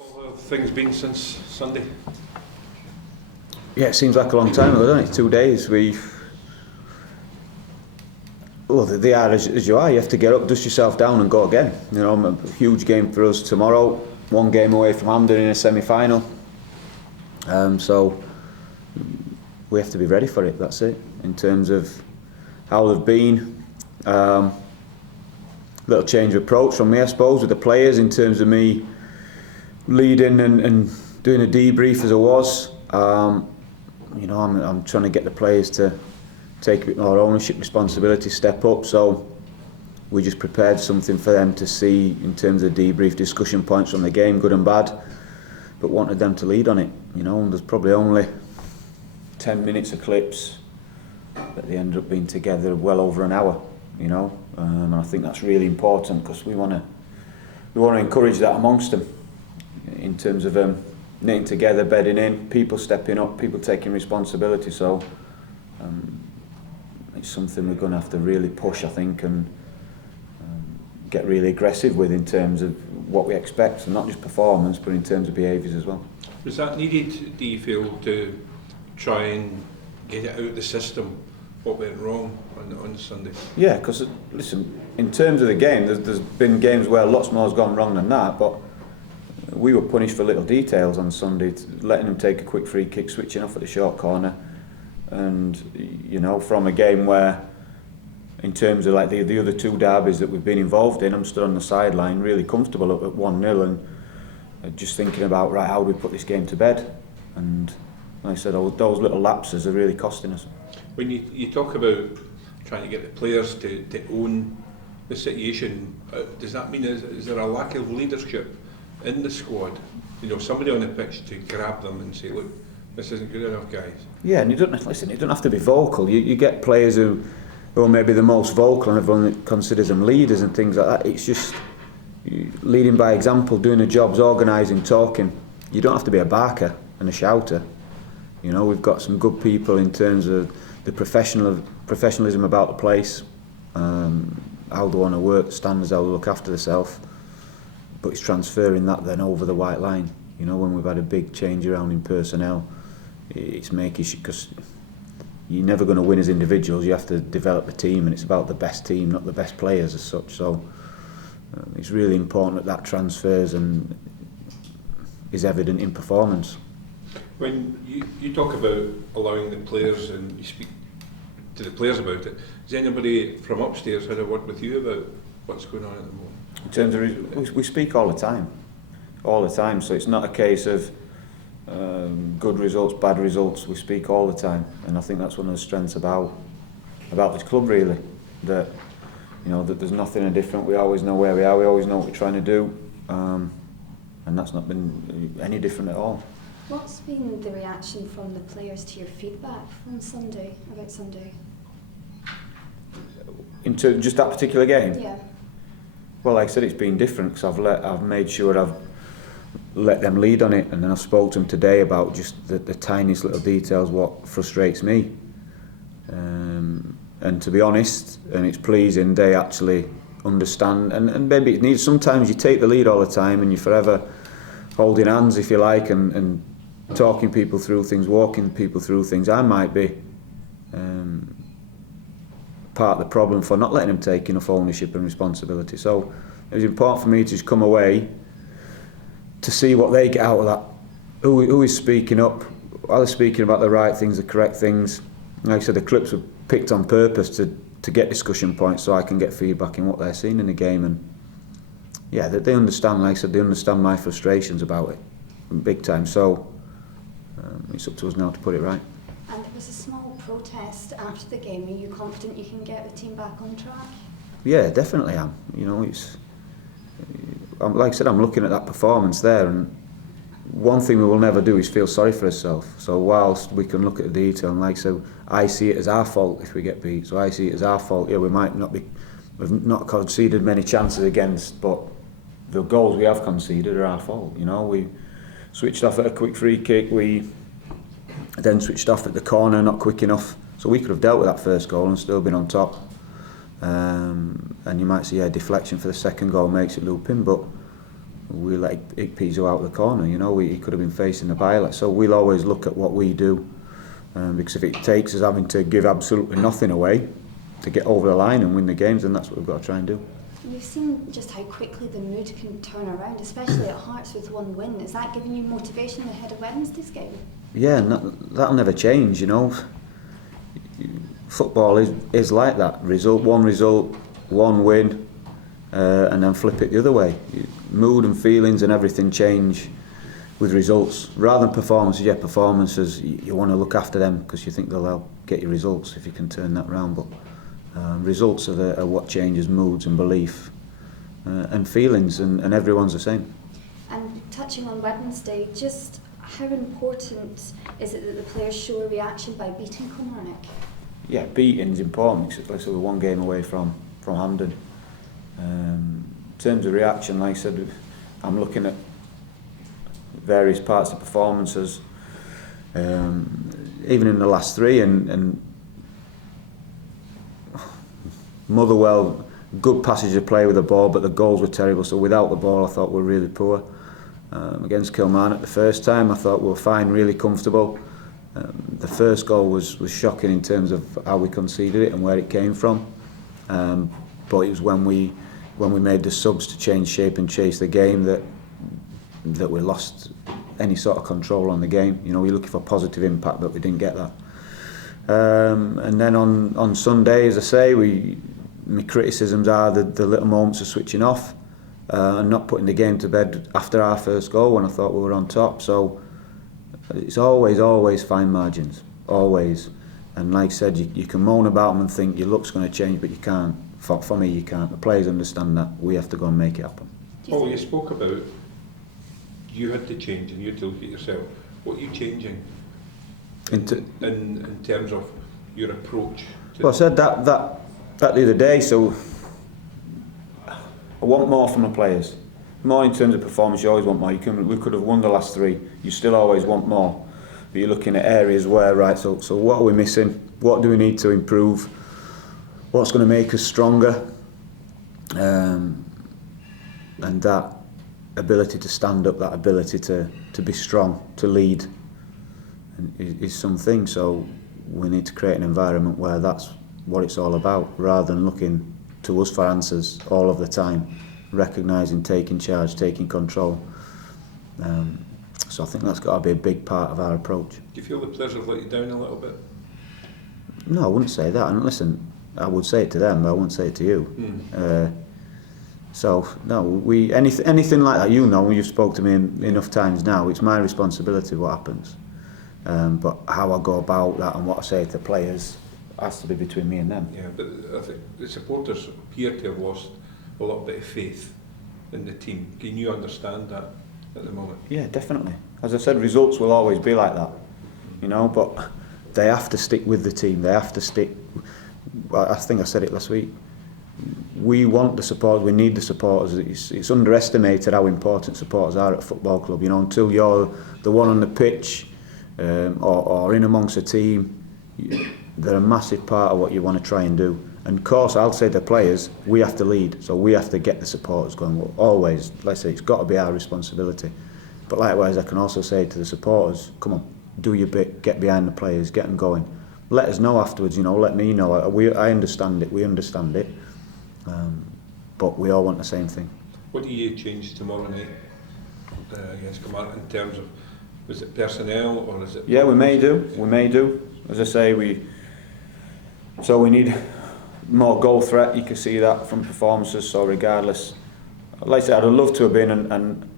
How have things been since Sunday? Yeah, it seems like a long time ago, doesn't it? 2 days. They are as you are. You have to get up, dust yourself down, and go again. You know, a huge game for us tomorrow. 1 game away from Hampden in a semi-final. So we have to be ready for it. That's it. In terms of how they've been, little change of approach from me, I suppose, with the players in terms of me leading and doing a debrief as I was. I'm trying to get the players to take a bit more ownership, responsibility, step up. So we just prepared something for them to see in terms of debrief, discussion points from the game, good and bad, but wanted them to lead on it. You know, and there's probably only 10 minutes of clips, but they ended up being together well over an hour. You know, and I think that's really important because we want to encourage that amongst them in terms of knitting together, bedding in, people stepping up, people taking responsibility. So it's something we're going to have to really push, I think, and get really aggressive with in terms of what we expect, and not just performance, but in terms of behaviours as well. Was that needed, do you feel, to try and get it out of the system, what went wrong on Sunday? Yeah, because, listen, in terms of the game, there's been games where lots more has gone wrong than that, but we were punished for little details on Sunday, letting them take a quick free kick, switching off at the short corner, and, you know, from a game where, in terms of like the other 2 derbies that we've been involved in, I'm stood on the sideline really comfortable at 1-0 and just thinking about, right, how do we put this game to bed? And like I said, those little lapses are really costing us. When you talk about trying to get the players to own the situation, does that mean is there a lack of leadership in the squad? You know, somebody on the pitch to grab them and say, look, this isn't good enough, guys. Yeah, and you don't have to be vocal. You get players who are maybe the most vocal and everyone considers them leaders and things like that. It's just leading by example, doing the jobs, organising, talking. You don't have to be a barker and a shouter. You know, we've got some good people in terms of the professionalism about the place, how they want to work, the standards, how they look after themselves. But it's transferring that then over the white line. You know, when we've had a big change around in personnel, it's making sure, because you're never going to win as individuals. You have to develop the team, and it's about the best team, not the best players as such. So it's really important that transfers and is evident in performance. When you talk about allowing the players and you speak to the players about it, has anybody from upstairs had a word with you about what's going on at the moment? In terms of, we speak all the time. So it's not a case of good results, bad results. We speak all the time, and I think that's one of the strengths about this club, really. That, you know, that there's nothing different. We always know where we are. We always know what we're trying to do, and that's not been any different at all. What's been the reaction from the players to your feedback from Sunday, about Sunday? Into just that particular game? Yeah. Well, like I said, it's been different because I've made sure I've let them lead on it, and then I spoke to them today about just the tiniest little details, what frustrates me. And to be honest, and it's pleasing, they actually understand, and maybe it needs, sometimes you take the lead all the time and you're forever holding hands, if you like, and talking people through things, walking people through things. I might be part of the problem for not letting them take enough ownership and responsibility. So it was important for me to just come away to see what they get out of that. Who is speaking up? Are they speaking about the right things, the correct things? Like I said, the clips were picked on purpose to get discussion points so I can get feedback in what they're seeing in the game. And yeah, they understand, like I said, they understand my frustrations about it, big time. So it's up to us now to put it right. And there was a small protest after the game. Are you confident you can get the team back on track? Yeah, definitely am. You know, like I said, I'm looking at that performance there, and one thing we will never do is feel sorry for ourselves. So whilst we can look at the detail, and like I said, I see it as our fault if we get beat. So I see it as our fault. Yeah, we've not conceded many chances against, but the goals we have conceded are our fault. You know, we switched off at a quick free kick. We then switched off at the corner, not quick enough. So we could have dealt with that first goal and still been on top. And you might see a deflection for the second goal makes it loop in, but we let Ikpeazu out of the corner. You know, he could have been facing the bylet. So we'll always look at what we do, because if it takes us having to give absolutely nothing away to get over the line and win the games, then that's what we've got to try and do. You've seen just how quickly the mood can turn around, especially at Hearts with one win. Is that giving you motivation ahead of Wednesday's game? Yeah, and that'll never change, you know. Football is like that. Result, one win, and then flip it the other way. Mood and feelings and everything change with results. Rather than performances, performances, you want to look after them because you think they'll help get you results if you can turn that round. But results are what changes moods and belief and feelings, and everyone's the same. And touching on Wednesday, just how important is it that the players show a reaction by beating Kilmarnock? Yeah, beating's important because we're one game away from Hampden. In terms of reaction, like I said, I'm looking at various parts of performances, even in the last three, and Motherwell, good passage of play with the ball, but the goals were terrible. So without the ball, I thought we were really poor. Against Kilmarnock the first time, I thought we were fine, really comfortable. The first goal was shocking in terms of how we conceded it and where it came from. But it was when we made the subs to change shape and chase the game that we lost any sort of control on the game. You know, we were looking for positive impact, but we didn't get that. And then on Sunday, as I say, my criticisms are the little moments of switching off and not putting the game to bed after our first goal when I thought we were on top. So it's always fine margins, always. And like I said, you can moan about them and think your look's going to change, but you can't. For me, you can't. The players understand that. We have to go and make it happen. Oh, you spoke about you had to change and you had to look at yourself. What are you changing in terms of your approach? Well, I said that the other day, so I want more from the players. More in terms of performance, you always want more. We could have won the last three. You still always want more. But you're looking at areas where, right, so what are we missing? What do we need to improve? What's going to make us stronger? And that ability to stand up, that ability to be strong, to lead is something. So we need to create an environment where that's what it's all about, rather than looking to us for answers all of the time, recognising, taking charge, taking control. So I think that's got to be a big part of our approach. Do you feel the players have let you down a little bit? No, I wouldn't say that. And listen, I would say it to them, but I wouldn't say it to you. So no, anything like that, you know, when you've spoke to me enough times now, it's my responsibility what happens. But how I go about that and what I say to the players has to be between me and them. Yeah, but I think the supporters appear to have lost a little bit of faith in the team. Can you understand that at the moment? Yeah, definitely. As I said, results will always be like that, you know, but they have to stick with the team. They have to stick. I think I said it last week. We want the support. We need the supporters. It's underestimated how important supporters are at a football club. You know, until you're the one on the pitch or in amongst a team, they're a massive part of what you want to try and do. And of course, I'll say the players, we have to lead. So we have to get the supporters going. Well, always, let's say, it's got to be our responsibility. But likewise, I can also say to the supporters, come on, do your bit, get behind the players, get them going. Let us know afterwards, you know, let me know. I understand it, we understand it. But we all want the same thing. What do you change tomorrow night against Kilmarnock in terms of, is it personnel or is it... Yeah, we may do. As I say, we need more goal threat. You can see that from performances, so regardless. Like I said, I'd have loved to have been, and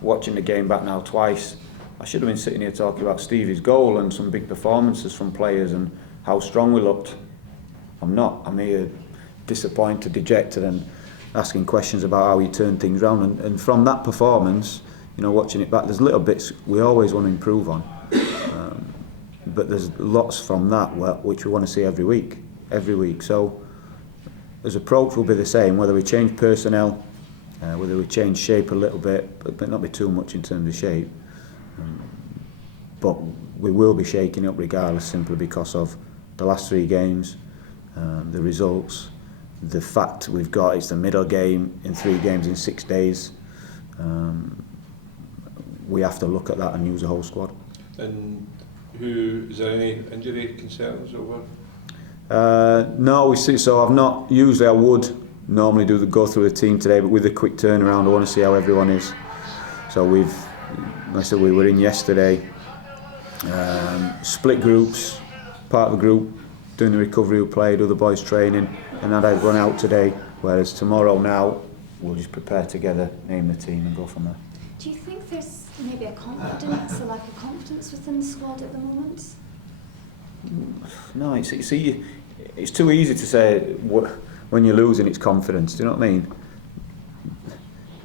watching the game back now twice, I should have been sitting here talking about Stevie's goal and some big performances from players and how strong we looked. I'm not. I'm here disappointed, dejected and asking questions about how he turned things around. And from that performance, you know, watching it back, there's little bits we always want to improve on. But there's lots from that which we want to see every week. So his approach will be the same, whether we change personnel, whether we change shape a little bit, but not be too much in terms of shape. But we will be shaking up regardless, simply because of the last three games, the results, the fact we've got it's the middle game in 3 games in 6 days. we have to look at that and use the whole squad. And is there any injury concerns over? No, we see. So I've not. Usually I would normally go through the team today, but with a quick turnaround, I want to see how everyone is. So like I said, we were in yesterday. Split groups. Part of the group doing the recovery who played, other boys training, and that I've gone out today. Whereas tomorrow now we'll just prepare together, name the team, and go from there. Do you think there's maybe a lack of confidence within the squad at the moment? No, it's too easy to say when you're losing it's confidence. Do you know what I mean?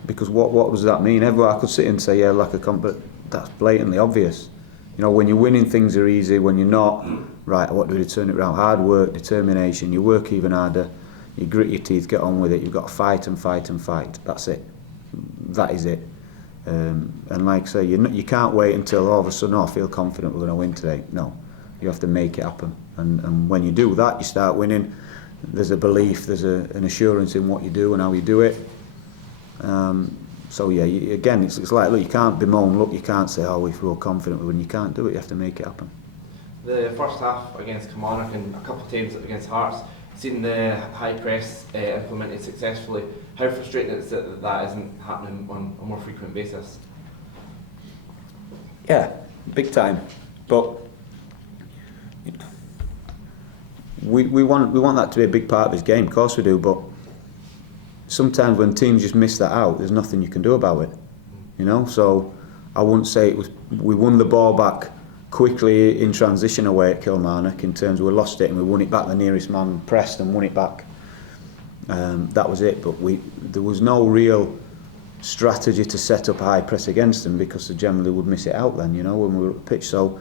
Because what does that mean? I could sit and say lack of confidence. That's blatantly obvious. You know, when you're winning, things are easy. When you're not, right, what do we turn it around? Hard work, determination. You work even harder. You grit your teeth, get on with it. You've got to fight and fight and fight. That's it. That is it. And like I say, you can't wait until all of a sudden, I feel confident we're going to win today. No, you have to make it happen. And when you do that, you start winning. There's a belief, there's an assurance in what you do and how you do it. So yeah, again, it's like, look, you can't bemoan. Look, you can't say, we feel confident when you can't do it. You have to make it happen. The first half against Kilmarnock and a couple of times against Hearts, seen the high press implemented successfully. How frustrating is it that isn't happening on a more frequent basis? Yeah, big time. But we want that to be a big part of his game. Of course we do. But sometimes when teams just miss that out, there's nothing you can do about it. You know. So I wouldn't say it was. We won the ball back quickly in transition away at Kilmarnock. In terms of we lost it and we won it back. The nearest man pressed and won it back. That was it, but there was no real strategy to set up a high press against them because they generally would miss it out then, you know, when we were at the pitch. So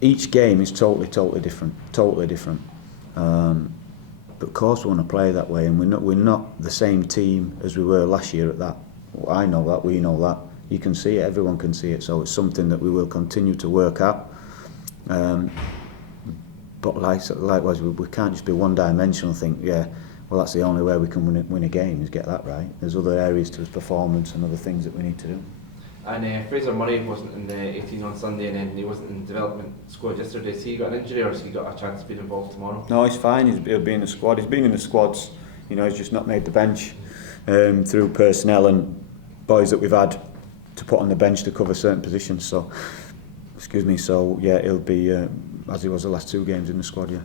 each game is totally different. But of course we want to play that way, and we're not the same team as we were last year at that. I know that, we know that. You can see it, everyone can see it, so it's something that we will continue to work at. But likewise, we can't just be one-dimensional, think, well, that's the only way we can win a game, is get that right. There's other areas to his performance and other things that we need to do. And Fraser Murray wasn't in the 18 on Sunday, and then he wasn't in the development squad yesterday. Has he got an injury, or has he got a chance to be involved tomorrow? No, he's fine. He'll be in the squad. He's been in the squads. You know, he's just not made the bench through personnel and boys that we've had to put on the bench to cover certain positions. So, he'll be as he was the last two games in the squad. Yeah.